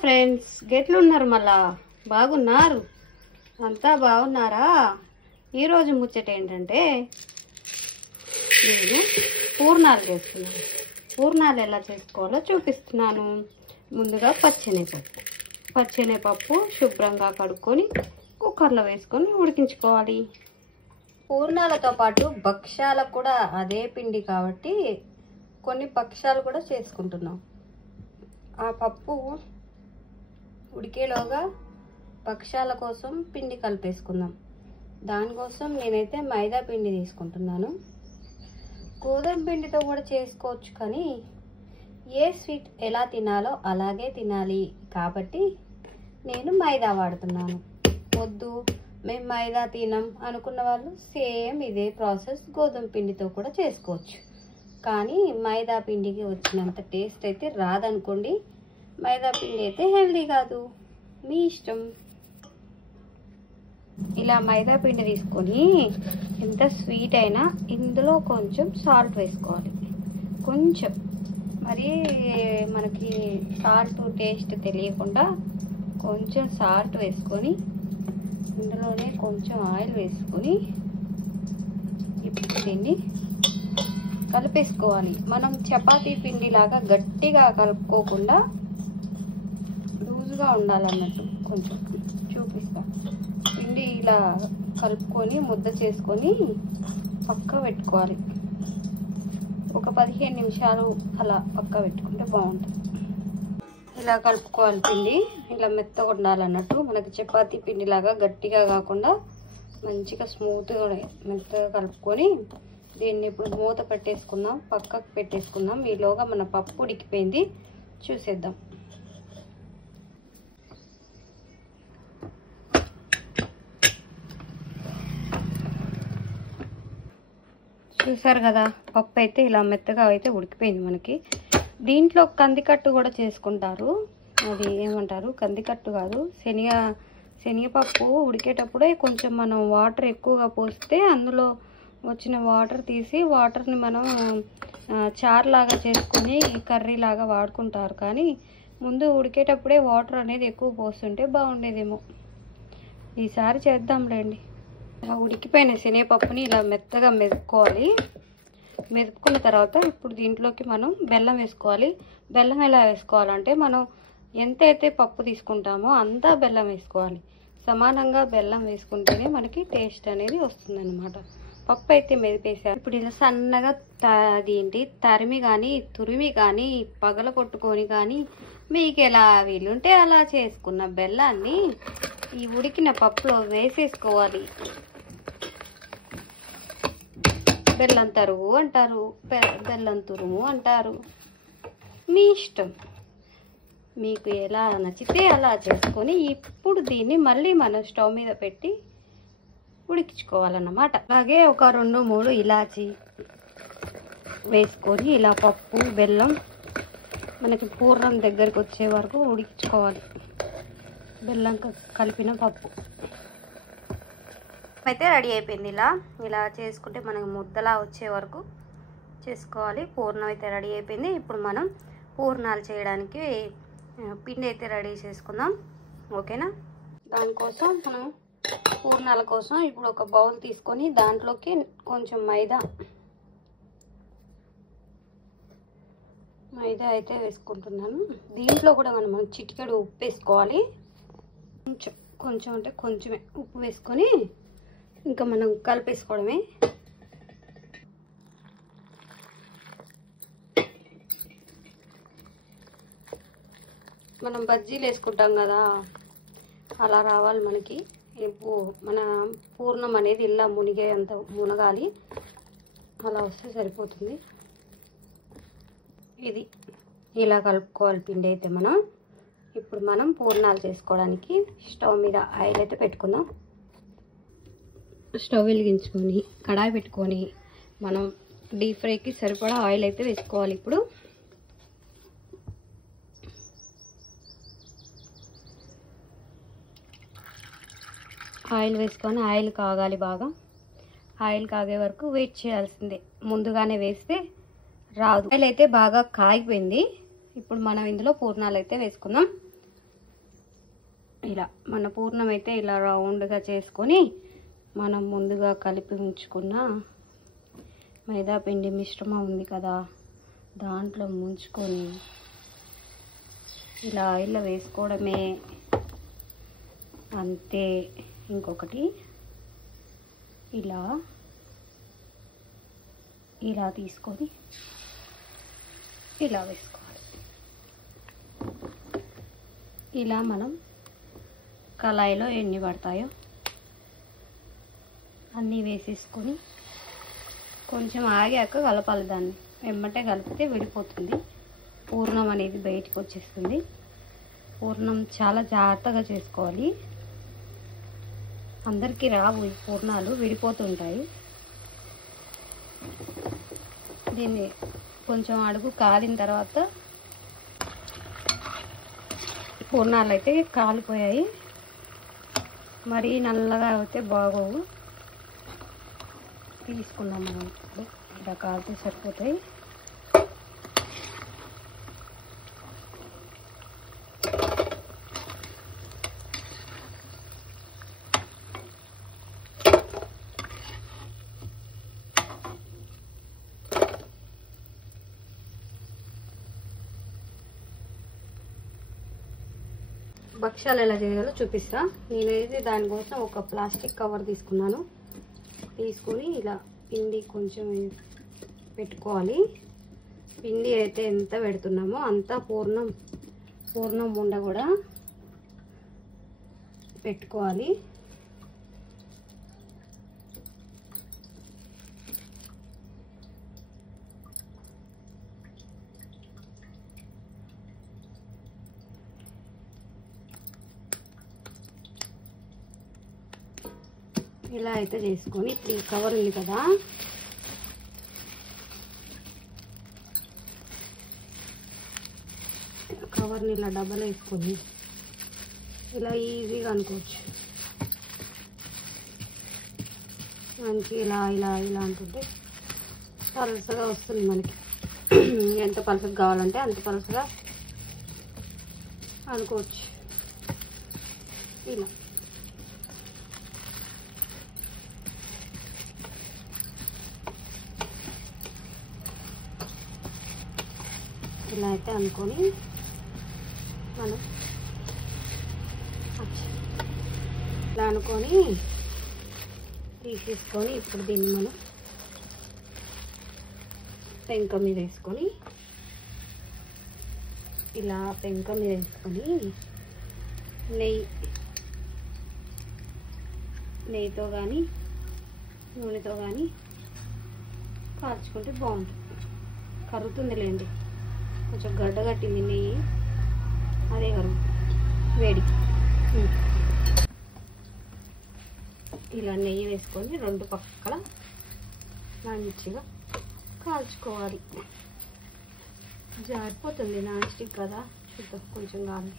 Friends, గెట్లున్నారు? మళ్ళా బాగున్నారు? అంతా బాగున్నారా? ఈరోజు ముచ్చట ఏంటంటే నేను పూర్ణాలు చేస్తున్నాను. పూర్ణాలు ఎలా చేసుకోవాలో చూపిస్తున్నాను. ముందుగా పచ్చెనగపప్పు శుభ్రంగా కడుక్కొని కుక్కర్లో వేసుకొని ఉడికించుకోవాలి. పూర్ణాలతో పాటు భక్ష్యాలకు కూడా అదే పిండి కాబట్టి కొన్ని భక్ష్యాలు కూడా చేసుకుంటున్నాం. ఆ పప్పు ఉడికేలోగా భక్ష్యాల కోసం పిండి కలిపేసుకుందాం. దానికోసం నేనైతే మైదా పిండి తీసుకుంటున్నాను. గోధుమ పిండితో కూడా చేసుకోవచ్చు, కానీ ఏ స్వీట్ ఎలా తినాలో అలాగే తినాలి కాబట్టి నేను మైదా వాడుతున్నాను. వద్దు, మేము మైదా తినం అనుకున్న వాళ్ళు సేమ్ ఇదే ప్రాసెస్ గోధుమ పిండితో కూడా చేసుకోవచ్చు. కానీ మైదా పిండికి వచ్చినంత టేస్ట్ అయితే రాదనుకోండి. మైదా పిండి అయితే హెల్దీ కాదు, మీ ఇష్టం. ఇలా మైదా పిండి తీసుకొని ఎంత స్వీట్ అయినా ఇందులో కొంచెం సాల్ట్ వేసుకోవాలి. కొంచెం, మరి మనకి సాల్ట్ టేస్ట్ తెలియకుండా కొంచెం సాల్ట్ వేసుకొని ఇందులోనే కొంచెం ఆయిల్ వేసుకొని ఇప్పుడు దీన్ని కలిపేసుకోవాలి. మనం చపాతీ పిండి లాగా గట్టిగా కలుపుకోకుండా లూజ్గా ఉండాలన్నట్టు. కొంచెం చూపిస్తా. పిండి ఇలా కలుపుకొని ముద్ద చేసుకొని పక్క పెట్టుకోవాలి. ఒక 15 నిమిషాలు అలా పక్క పెట్టుకుంటే బాగుంటుంది. ఇలా కలుపుకోవాలి. పిండి ఇలా మెత్తగా ఉండాలన్నట్టు. మనకి చపాతీ పిండి లాగా గట్టిగా కాకుండా మంచిగా స్మూత్గా మెత్తగా కలుపుకొని దీన్ని ఇప్పుడు మూత పెట్టేసుకుందాం, పక్కకు పెట్టేసుకుందాం. ఈలోగా మన పప్పు ఉడికిపోయింది, చూసేద్దాం. చూసారు కదా, పప్పు అయితే ఇలా మెత్తగా అయితే ఉడికిపోయింది మనకి. దీంట్లో కందికట్టు కూడా చేసుకుంటారు. అది ఏమంటారు, కందికట్టు కాదు, శనగపప్పు ఉడికేటప్పుడే కొంచెం మనం వాటర్ ఎక్కువగా పోస్తే అందులో వచ్చిన వాటర్ తీసి వాటర్ని మనం చారు లాగా చేసుకొని కర్రీ లాగా వాడుకుంటారు. కానీ ముందు ఉడికేటప్పుడే వాటర్ అనేది ఎక్కువ పోస్తుంటే బాగుండేదేమో. ఈసారి చేద్దాంలేండి. ఉడికిపోయిన శనగపప్పుని ఇలా మెత్తగా మెదుపుకోవాలి. మెదుపుకున్న తర్వాత ఇప్పుడు దీంట్లోకి మనం బెల్లం వేసుకోవాలి. బెల్లం ఎలా వేసుకోవాలంటే మనం ఎంతైతే పప్పు తీసుకుంటామో అంతా బెల్లం వేసుకోవాలి. సమానంగా బెల్లం వేసుకుంటేనే మనకి టేస్ట్ అనేది వస్తుందన్నమాట. పప్పు అయితే మెదిపేసారు. ఇప్పుడు ఇలా సన్నగా తరిమి కానీ తురిమి కానీ పగల కొట్టుకొని కానీ మీకు ఎలా వీలుంటే అలా చేసుకున్న బెల్లాన్ని ఈ ఉడికిన పప్పులో వేసేసుకోవాలి. బెల్లం తరుగు అంటారు, బెల్లం తురుము అంటారు, మీ ఇష్టం. మీకు ఎలా నచ్చితే అలా చేసుకొని ఇప్పుడు దీన్ని మళ్ళీ మనం స్టవ్ మీద పెట్టి ఉడికించుకోవాలన్నమాట. అలాగే ఒక 2-3 ఇలాచి వేసుకొని ఇలా పప్పు బెల్లం మనకి పూర్ణం దగ్గరికి వచ్చే వరకు ఉడికించుకోవాలి. బెల్లం కలిపిన పప్పు అయితే రెడీ అయిపోయింది. ఇలా చేసుకుంటే మనకి ముద్దలా వచ్చే వరకు చేసుకోవాలి. పూర్ణం అయితే రెడీ అయిపోయింది. ఇప్పుడు మనం పూర్ణాలు చేయడానికి పిండి అయితే రెడీ చేసుకుందాం, ఓకేనా? దానికోసం మనం పూర్ణాల కోసం ఇప్పుడు ఒక బౌల్ తీసుకొని దాంట్లోకి కొంచెం మైదా అయితే వేసుకుంటున్నాను. దీంట్లో కూడా మనం చిటికెడు ఉప్పు వేసుకోవాలి. కొంచెం అంటే కొంచెమే ఉప్పు వేసుకొని ఇంకా మనం కలిపేసుకోవడమే. మనం బజ్జీలు వేసుకుంటాం కదా, అలా రావాలి మనకి. ఇప్పుడు మన పూర్ణం అనేది ఇలా మునగాలి. అలా వస్తే సరిపోతుంది. ఇది ఇలా కలుపుకోవాలి పిండి అయితే మనం. ఇప్పుడు మనం పూర్ణాలు చేసుకోవడానికి స్టవ్ మీద ఆయిల్ అయితే పెట్టుకుందాం. స్టవ్ వెలిగించుకొని కడాయి పెట్టుకొని మనం డీప్ ఫ్రైకి సరిపడా ఆయిల్ అయితే వేసుకోవాలి. ఇప్పుడు ఆయిల్ వేసుకొని ఆయిల్ కాగాలి బాగా. ఆయిల్ కాగే వరకు వెయిట్ చేయాల్సిందే. ముందుగానే వేస్తే రాదు. ఆయిల్ అయితే బాగా కాగిపోయింది. ఇప్పుడు మనం ఇందులో పూర్ణాలు అయితే వేసుకుందాం. ఇలా మన పూర్ణం అయితే ఇలా రౌండ్గా చేసుకొని మనం ముందుగా కలిపి ఉంచుకున్న మైదా పిండి మిశ్రమం ఉంది కదా, దాంట్లో ముంచుకొని ఇలా ఆయిల్లో వేసుకోవడమే, అంతే. ఇంకొకటి ఇలా ఇలా తీసుకొని ఇలా వేసుకోవాలి. ఇలా మనం కళాయిలో ఎన్ని పడతాయో అన్నీ వేసేసుకొని కొంచెం ఆగాక కలపాలి. దాన్ని వెంబటే కలిపితే విడిపోతుంది, పూర్ణం అనేది బయటికి వచ్చేస్తుంది. పూర్ణం చాలా జాగ్రత్తగా చేసుకోవాలి, అందరికీ రావు ఈ పూర్ణాలు, విడిపోతుంటాయి. దీన్ని కొంచెం అడుగు కాలిన తర్వాత పూర్ణాలు అయితే కాలిపోయాయి, మరీ నల్లగా అయితే బాగోవు. తీసుకున్నాం మనం ఇప్పుడు, ఇలా కాలితే సరిపోతాయి. భక్ష్యాలు ఎలా చేయాలో చూపిస్తా. నేనైతే దానికోసం ఒక ప్లాస్టిక్ కవర్ తీసుకున్నాను. తీసుకొని ఇలా పిండి కొంచెం పెట్టుకోవాలి. పిండి అయితే ఎంత పెడుతున్నామో అంత పూర్ణం ఉండ కూడా పెట్టుకోవాలి. ఇలా అయితే చేసుకొని ఇప్పుడు ఈ కవర్ ఉంది కదా, కవర్ని ఇలా డబ్బలు వేసుకొని ఇలా ఈజీగా అనుకోవచ్చు. మనకి ఇలా ఇలా ఇలా అంటుంటే పలసగా వస్తుంది. మనకి ఎంత పలసగా కావాలంటే అంత పలసగా అనుకోవచ్చు. ఇలా ఇలా అయితే అనుకొని మనం ఇలా అనుకొని తీసేసుకొని ఇప్పుడు దీన్ని మనం పెంక మీద వేసుకొని ఇలా పెంక మీద వేసుకొని నెయ్యితో కానీ నూనెతో కానీ కాల్చుకుంటే బాగుంటుంది. కరుగుతుంది లేండి, కొంచెం గడ్డ కట్టింది నెయ్యి, అదే కరుగుతుంది వేడికి. ఇలా నెయ్యి వేసుకొని రెండు పక్కల మంచిగా కాల్చుకోవాలి. జారిపోతుంది, నాన్ స్టిక్ కదా, చూద్దాం కొంచెం కావాలి.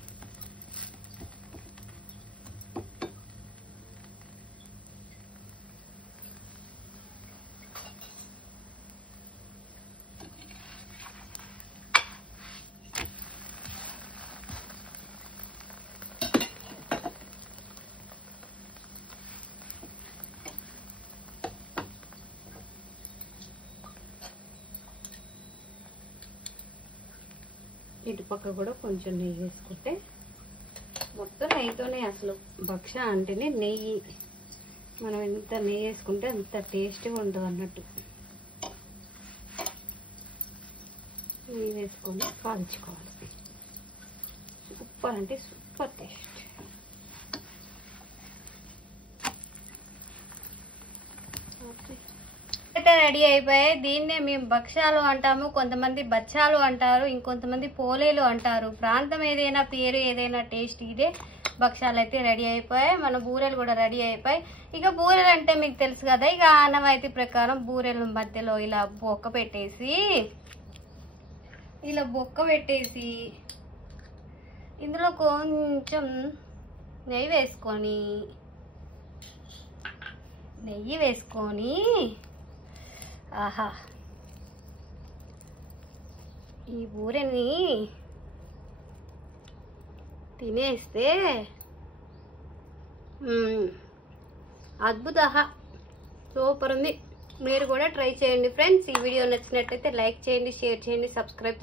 ఇటు పక్క కూడా కొంచెం నెయ్యి వేసుకుంటే, మొత్తం నెయ్యితోనే అసలు భక్ష అంటేనే నెయ్యి. మనం ఎంత నెయ్యి వేసుకుంటే అంత టేస్ట్గా ఉంటుంది అన్నట్టు. నెయ్యి వేసుకొని కాల్చుకోవాలి. సూపర్ అంటే సూపర్ టేస్ట్. అయితే రెడీ అయిపోయాయి. దీన్నే మేము భక్ష్యాలు అంటాము, కొంతమంది బచ్చాలు అంటారు, ఇంకొంతమంది పోలేలు అంటారు. ప్రాంతం ఏదైనా పేరు ఏదైనా టేస్ట్ ఇదే. భక్ష్యాలు అయితే రెడీ అయిపోయాయి, మన బూరెలు కూడా రెడీ అయిపోయాయి. ఇక బూరెలు అంటే మీకు తెలుసు కదా, ఇక ఆనవాయితీ ప్రకారం బూరెల మధ్యలో ఇలా బొక్క పెట్టేసి ఇందులో కొంచెం నెయ్యి వేసుకొని ఆహా, ఈ బూరెని తినేస్తే అద్భుత, సూపర్ ఉంది. మీరు కూడా ట్రై చేయండి ఫ్రెండ్స్. ఈ వీడియో నచ్చినట్లయితే లైక్ చేయండి, షేర్ చేయండి, సబ్స్క్రైబ్